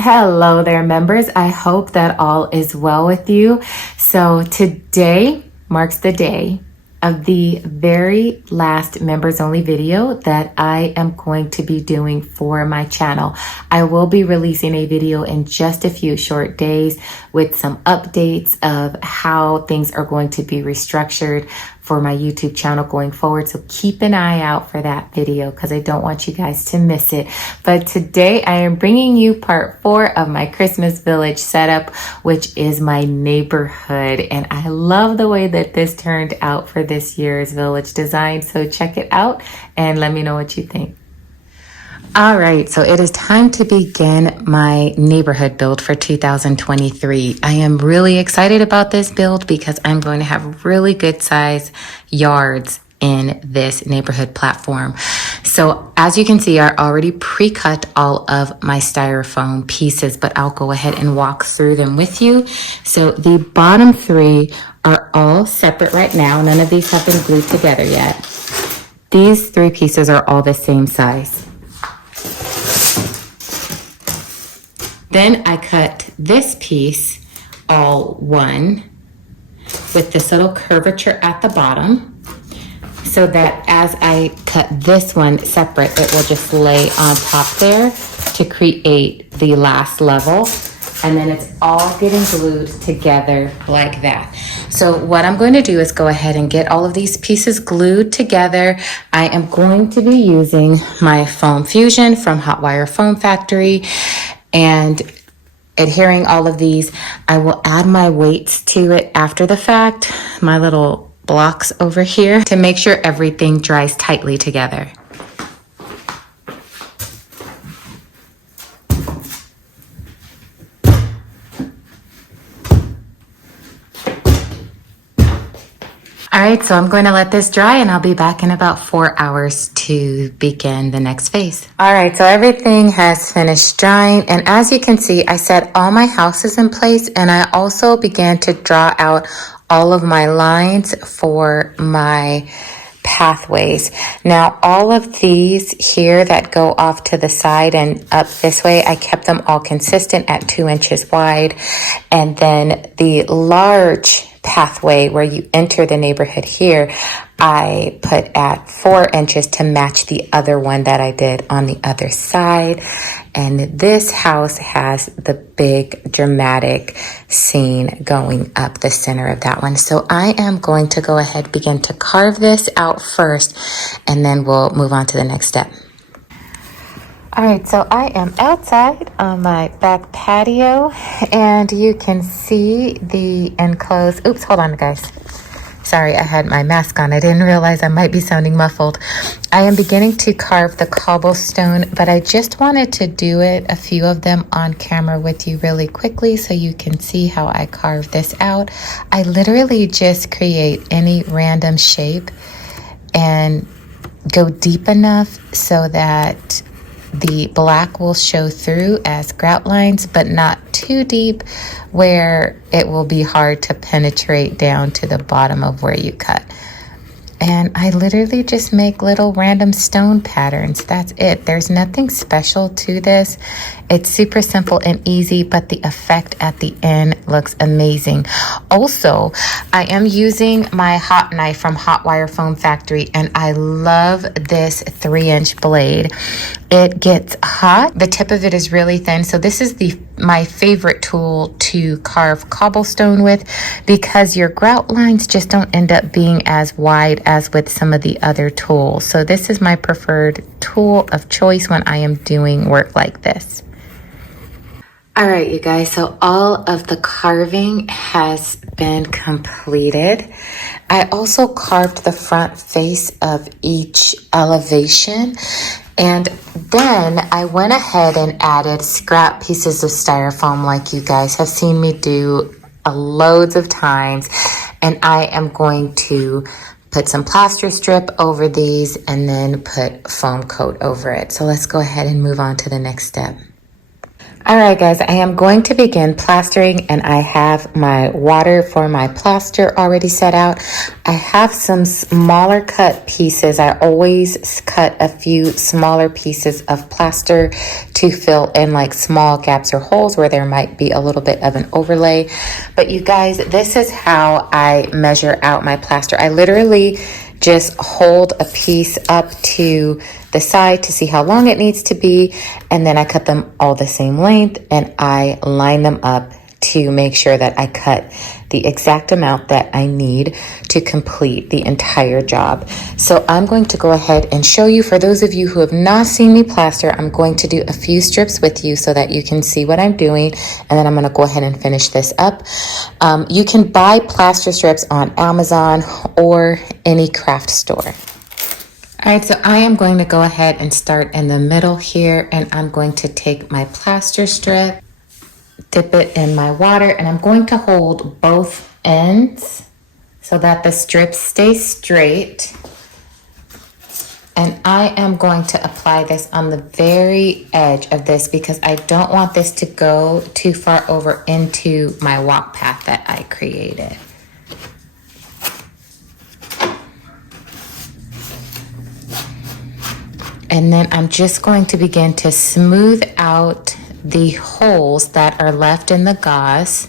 Hello there, members. I hope that all is well with you. So today marks the day of the very last members only video that I am going to be doing for my channel. I will be releasing a video in just a few short days with some updates of how things are going to be restructured for my YouTube channel going forward. So keep an eye out for that video because I don't want you guys to miss it. But today I am bringing you part 4 of my Christmas village setup, which is my neighborhood. And I love the way that this turned out for this year's village design. So check it out and let me know what you think. All right, so it is time to begin my neighborhood build for 2023. I am really excited about this build because I'm going to have really good size yards in this neighborhood platform. So as you can see, I already pre-cut all of my styrofoam pieces, but I'll go ahead and walk through them with you. So the bottom 3 are all separate right now. None of these have been glued together yet. These 3 pieces are all the same size. Then I cut this piece all one with this little curvature at the bottom so that as I cut this one separate, it will just lay on top there to create the last level. And then it's all getting glued together like that. So what I'm going to do is go ahead and get all of these pieces glued together. I am going to be using my foam fusion from Hot Wire Foam Factory. And adhering all of these, I will add my weights to it after the fact, my little blocks over here, to make sure everything dries tightly together. All right, so I'm going to let this dry and I'll be back in about 4 hours to begin the next phase. All right, so everything has finished drying. And as you can see, I set all my houses in place and I also began to draw out all of my lines for my pathways. Now, all of these here that go off to the side and up this way, I kept them all consistent at 2 inches wide. And then the large pathway where you enter the neighborhood here, I put at 4 inches to match the other one that I did on the other side. And this house has the big dramatic scene going up the center of that one. So I am going to go ahead and begin to carve this out first, and then we'll move on to the next step. All right, so I am outside on my back patio and you can see the enclosed, oops, hold on guys. Sorry, I had my mask on. I didn't realize I might be sounding muffled. I am beginning to carve the cobblestone, but I just wanted to do it, a few of them on camera with you really quickly so you can see how I carve this out. I literally just create any random shape and go deep enough so that the black will show through as grout lines, but not too deep where it will be hard to penetrate down to the bottom of where you cut. And I literally just make little random stone patterns. That's it. There's nothing special to this. It's super simple and easy, but the effect at the end looks amazing. Also, I am using my hot knife from Hot Wire Foam Factory, and I love this 3-inch blade. It gets hot. The tip of it is really thin. So this is my favorite tool to carve cobblestone with because your grout lines just don't end up being as wide as with some of the other tools. So this is my preferred tool of choice when I am doing work like this. All right, you guys, so all of the carving has been completed. I also carved the front face of each elevation, and then I went ahead and added scrap pieces of styrofoam like you guys have seen me do loads of times, and I am going to put some plaster strip over these and then put foam coat over it. So let's go ahead and move on to the next step. All right, guys, I am going to begin plastering, and I have my water for my plaster already set out. I have some smaller cut pieces. I always cut a few smaller pieces of plaster to fill in like small gaps or holes where there might be a little bit of an overlay. But you guys, this is how I measure out my plaster. I literally just hold a piece up to the side to see how long it needs to be, and then I cut them all the same length and I line them up to make sure that I cut the exact amount that I need to complete the entire job. So I'm going to go ahead and show you, for those of you who have not seen me plaster, I'm going to do a few strips with you so that you can see what I'm doing, and then I'm going to go ahead and finish this up. You can buy plaster strips on Amazon or any craft store. All right, so I am going to go ahead and start in the middle here, and I'm going to take my plaster strip, dip it in my water, and I'm going to hold both ends so that the strip stays straight. And I am going to apply this on the very edge of this because I don't want this to go too far over into my walk path that I created. And then I'm just going to begin to smooth out the holes that are left in the gauze.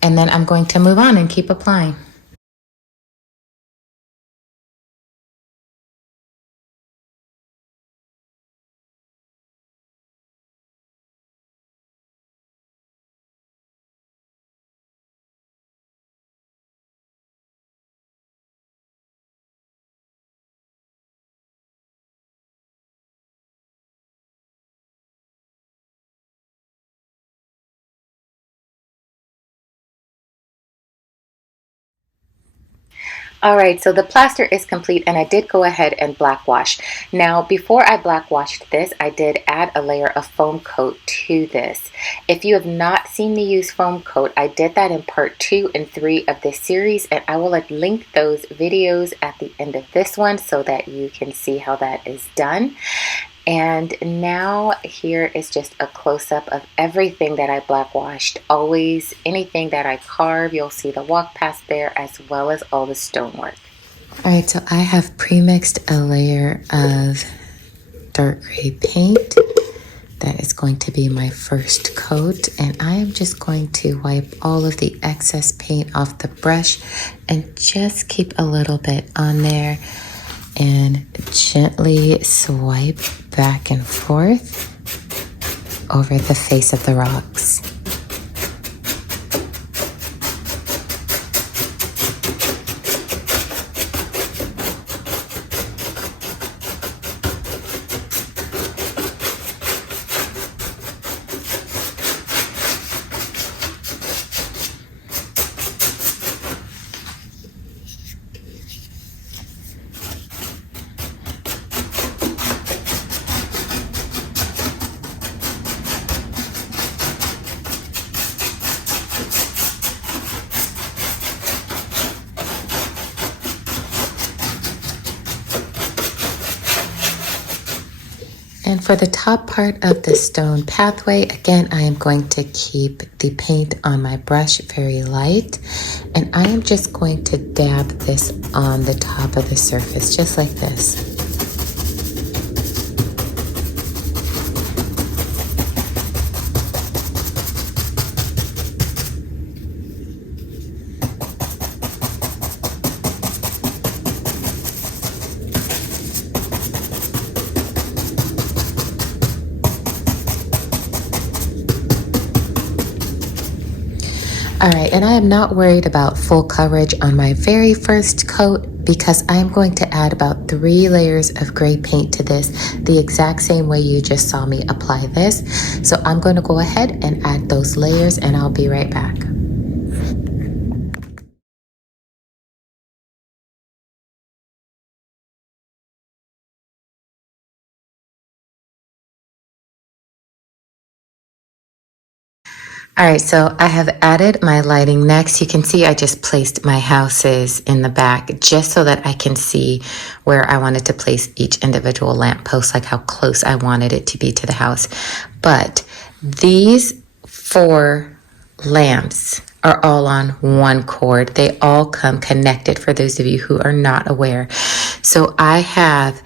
And then I'm going to move on and keep applying. All right, so the plaster is complete and I did go ahead and black wash. Now, before I black washed this, I did add a layer of foam coat to this. If you have not seen me use foam coat, I did that in part 2 and 3 of this series, and I will link those videos at the end of this one so that you can see how that is done. And now here is just a close-up of everything that I black washed. Always, anything that I carve, you'll see the walk path there, as well as all the stonework. All right, so I have pre-mixed a layer of dark gray paint. That is going to be my first coat, and I am just going to wipe all of the excess paint off the brush and just keep a little bit on there and gently swipe back and forth over the face of the rocks. And for the top part of the stone pathway, again, I am going to keep the paint on my brush very light. And I am just going to dab this on the top of the surface, just like this. All right, and I am not worried about full coverage on my very first coat because I'm going to add about 3 layers of gray paint to this, the exact same way you just saw me apply this. So I'm going to go ahead and add those layers and I'll be right back. All right, so I have added my lighting next. You can see I just placed my houses in the back just so that I can see where I wanted to place each individual lamp post, like how close I wanted it to be to the house. But these 4 lamps are all on one cord. They all come connected for those of you who are not aware. So I have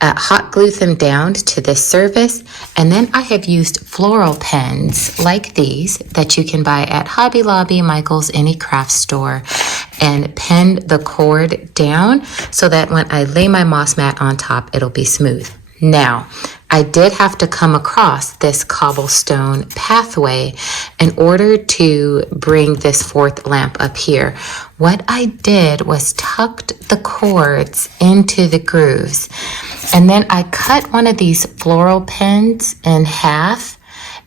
hot glued them down to this surface, and then I have used floral pens like these that you can buy at Hobby Lobby, Michael's, any craft store, and pinned the cord down so that when I lay my moss mat on top, it'll be smooth. Now, I did have to come across this cobblestone pathway in order to bring this 4th lamp up here. What I did was tucked the cords into the grooves, and then I cut one of these floral pins in half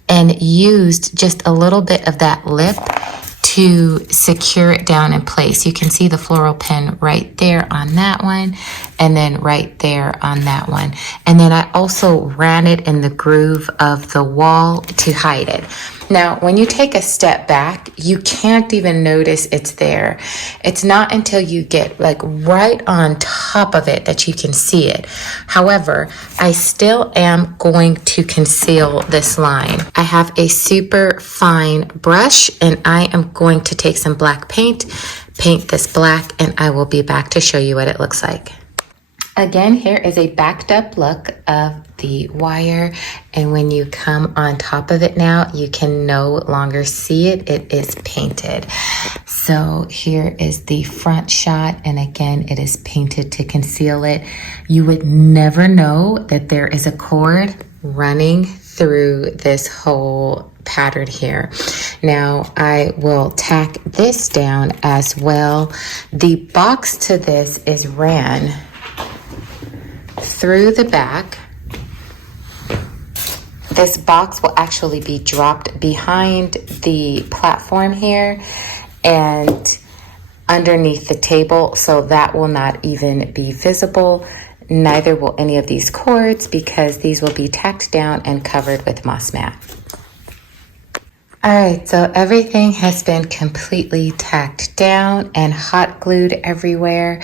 and used just a little bit of that lip to secure it down in place. You can see the floral pin right there on that one, and then right there on that one. And then I also ran it in the groove of the wall to hide it. Now, when you take a step back, you can't even notice it's there. It's not until you get like right on top of it that you can see it. However, I still am going to conceal this line. I have a super fine brush, and I am going to take some black paint this black, and I will be back to show you what it looks like. Again, here is a backed up look of the wire, and when you come on top of it now, you can no longer see it. It is painted. So here is the front shot, and again, it is painted to conceal it. You would never know that there is a cord running through this whole pattern here. Now I will tack this down as well. The box to this is ran through the back. This box will actually be dropped behind the platform here and underneath the table, so that will not even be visible. Neither will any of these cords, because these will be tacked down and covered with moss mat. All right, so everything has been completely tacked down and hot glued everywhere.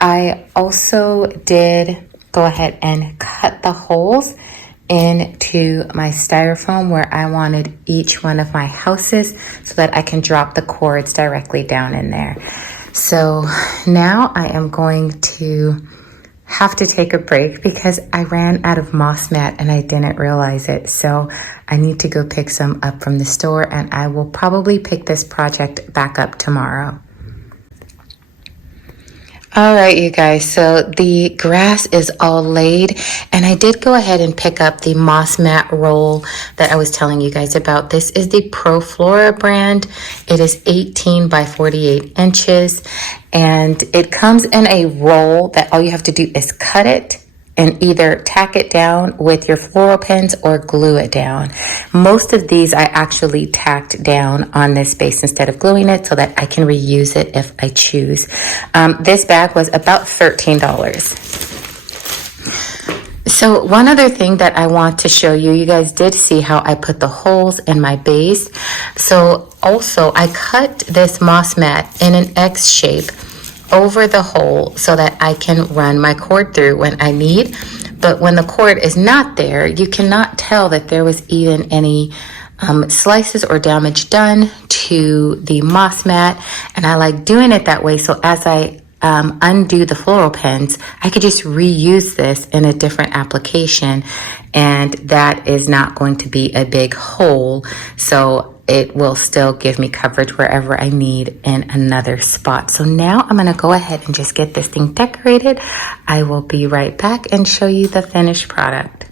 I also did go ahead and cut the holes into my styrofoam where I wanted each one of my houses so that I can drop the cords directly down in there. So now I am going to have to take a break because I ran out of moss mat and I didn't realize it. So I need to go pick some up from the store, and I will probably pick this project back up tomorrow. All right, you guys, so the grass is all laid, and I did go ahead and pick up the moss mat roll that I was telling you guys about. This is the Pro Flora brand. It is 18 by 48 inches, and it comes in a roll that all you have to do is cut it and either tack it down with your floral pens or glue it down. Most of these I actually tacked down on this base instead of gluing it so that I can reuse it if I choose. This bag was about $13. So one other thing that I want to show you, you guys did see how I put the holes in my base. So also I cut this moss mat in an X shape over the hole so that I can run my cord through when I need. But when the cord is not there, you cannot tell that there was even any slices or damage done to the moss mat. And I like doing it that way, so as I undo the floral pens, I could just reuse this in a different application, and that is not going to be a big hole. So it will still give me coverage wherever I need in another spot. So now I'm gonna go ahead and just get this thing decorated. I will be right back and show you the finished product.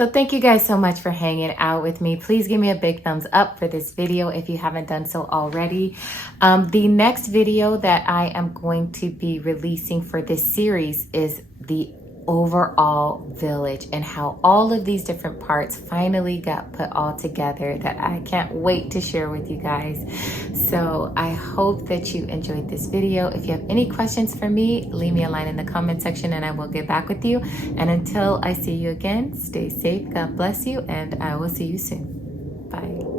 So thank you guys so much for hanging out with me. Please give me a big thumbs up for this video if you haven't done so already. The next video that I am going to be releasing for this series is the overall village and how all of these different parts finally got put all together, that I can't wait to share with you guys. So I hope that you enjoyed this video. If you have any questions for me, leave me a line in the comment section and I will get back with you. And until I see you again, stay safe, God bless you, and I will see you soon. Bye.